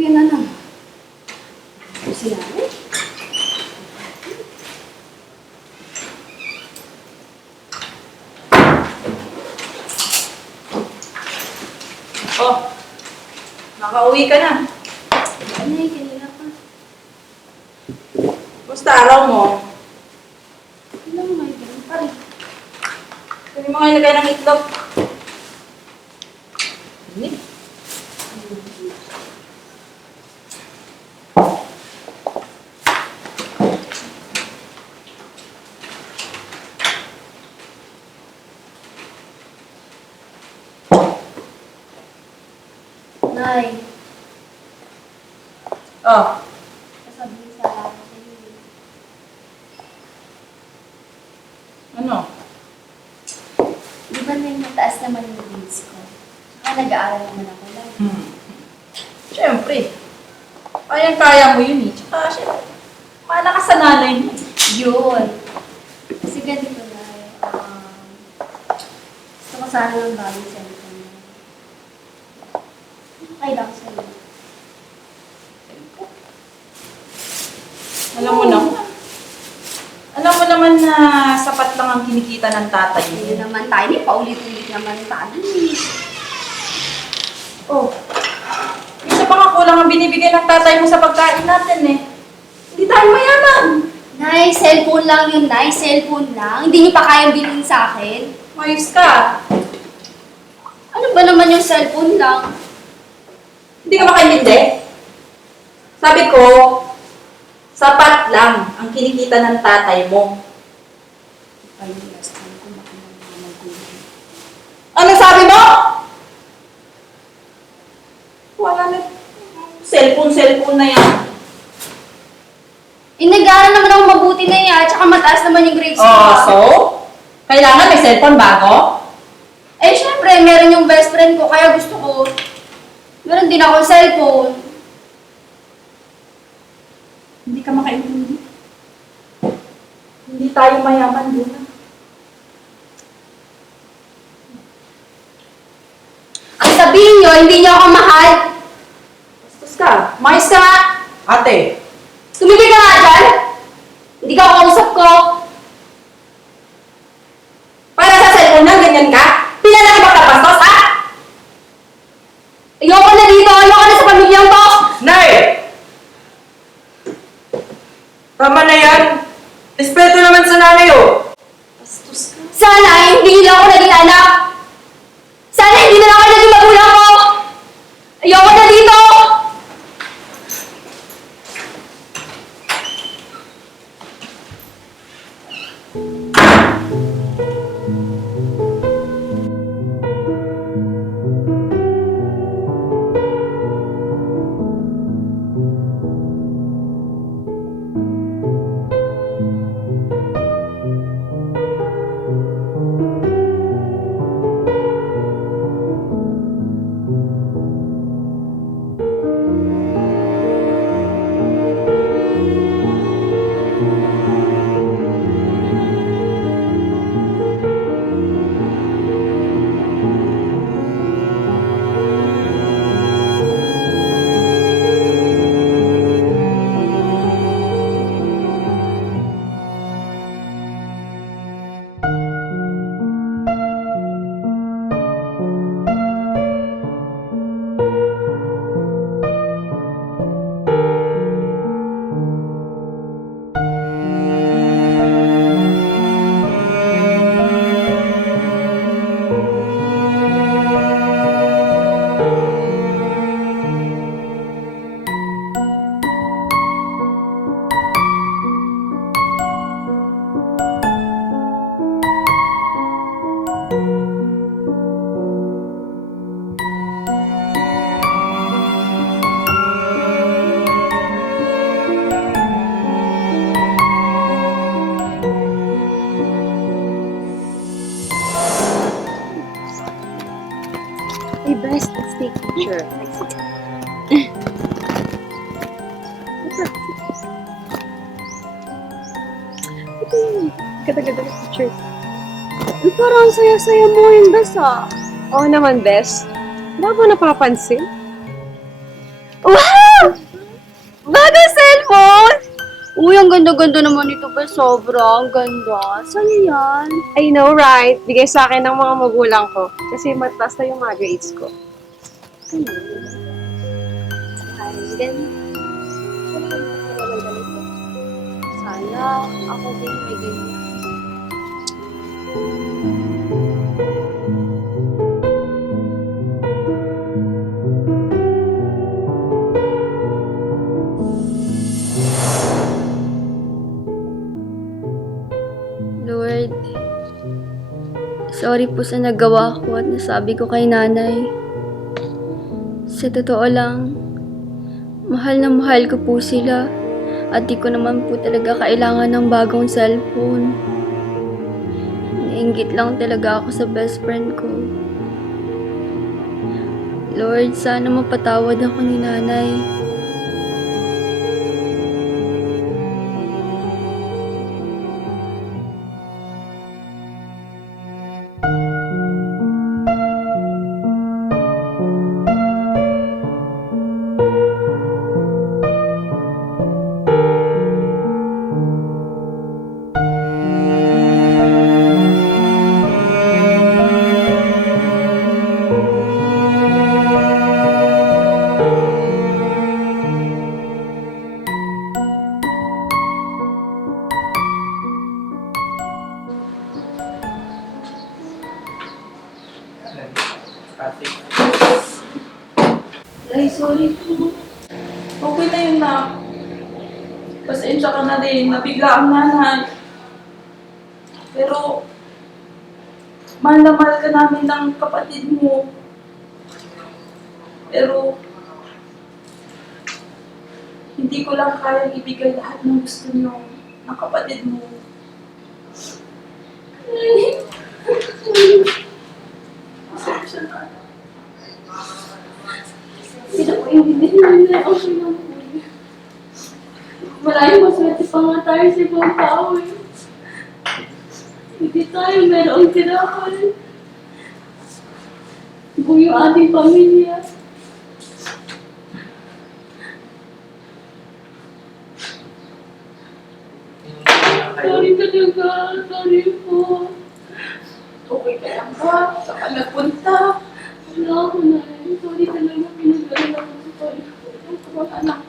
Yan na naman. Ito si nanay. Oh, nakauwi ka na. Nanay, kanina pa. Basta araw mo. Ilang may ganun pa rin. Sabi mo nga ilagay ng itlog. Hindi. Nay, Oh, sasabihin sa akin sa'yo. ano? Di ba na mataas naman yung grades ko? Saka nag-aaral naman ako lang. Siyempre. Kayang-kaya mo yun eh. Tsaka, siyempre, mana ka sa nanay mo. Yun. Kasi ganito na, gusto ko sana ng bagong cellphone na. Okay lang sa'yo. Alam mo naman na sapat lang ang kinikita ng tatay mo. Hindi naman tayo, hindi paulit-ulit naman tayo. Oh, isa pa nga kulang ang binibigay ng tatay mo sa pagkain natin eh. Hindi tayo mayaman. Nay, cellphone lang yun, Nay. Cellphone lang. Hindi niyo pa kayang bilhin sa akin. Mayos ka. Ano ba naman yung cellphone lang? Hindi ka makaintindi? Sabi ko, sapat lang ang kinikita ng tatay mo. Ay, last time ko magulang. Ano sabi mo? Wala na. Cellphone na yan. Nag-aaral naman ako mabuti na yan, tsaka mataas naman yung grades ko. Oh, so? Kailangan may cellphone bago? Eh, syempre, meron yung best friend ko, kaya gusto ko. Meron din ako cellphone. Hindi ka makaintindi. Hindi tayo mayaman doon. Ang sabihin nyo, hindi nyo ako mahal. Bastos ka. Mais ka nga. Ate. Tumigil ka nga dyan. Hindi ka kausap ko. Para sa cellphone na, ganyan ka? Pinalaki ba ka bastos, ha? Ayoko na dito, ayoko na sa pamilyang to. Nay! Tama na yan. Respeto naman sa nanay, oh. Bastos ka. Sana hindi nila ako naging anak. Sana hindi na ako naging magulang ko. Ayoko na dito. Hey, best, let's take a picture. Ganda-ganda ng picture. Uy, parang ang saya-saya mo yung best, ah. Oo naman, best. Wala ba napapansin? Wow! Uy, ang ganda-ganda naman ito ba? Sobrang ganda. Saan yan? I know, right? Bigay sa akin ng mga magulang ko. Kasi mataas na yung mga grades ko. Ay, ganun. Sana ako din may ganyan. Lord, sorry po sa nagawa ko at nasabi ko kay nanay. Sa totoo lang, mahal na mahal ko po sila at di ko naman po talaga kailangan ng bagong cellphone. Nainggit lang talaga ako sa best friend ko. Lord, sana mapatawad ako ni nanay. Ay, sorry po. Okay na yun na. Pasensya ka na din. Nabigla ang nanay. Pero, mahal na mahal ka namin ng kapatid mo. Pero, hindi ko lang kayang ibigay lahat ng gusto niyo ng kapatid mo. Pasensya na. Pinapaintindihan nila ako ng huli. Maraming maswerte pa nga tayo sa ibang tao eh. Hindi tayo merong tirahan. Buong yung ating pamilya. Sorry talaga. Sorry po. Okay ka lang ba? Saan ka nagpunta? Wala ako na eh. Sorry talaga. Pinag-alala ko sa sorry ko. Anak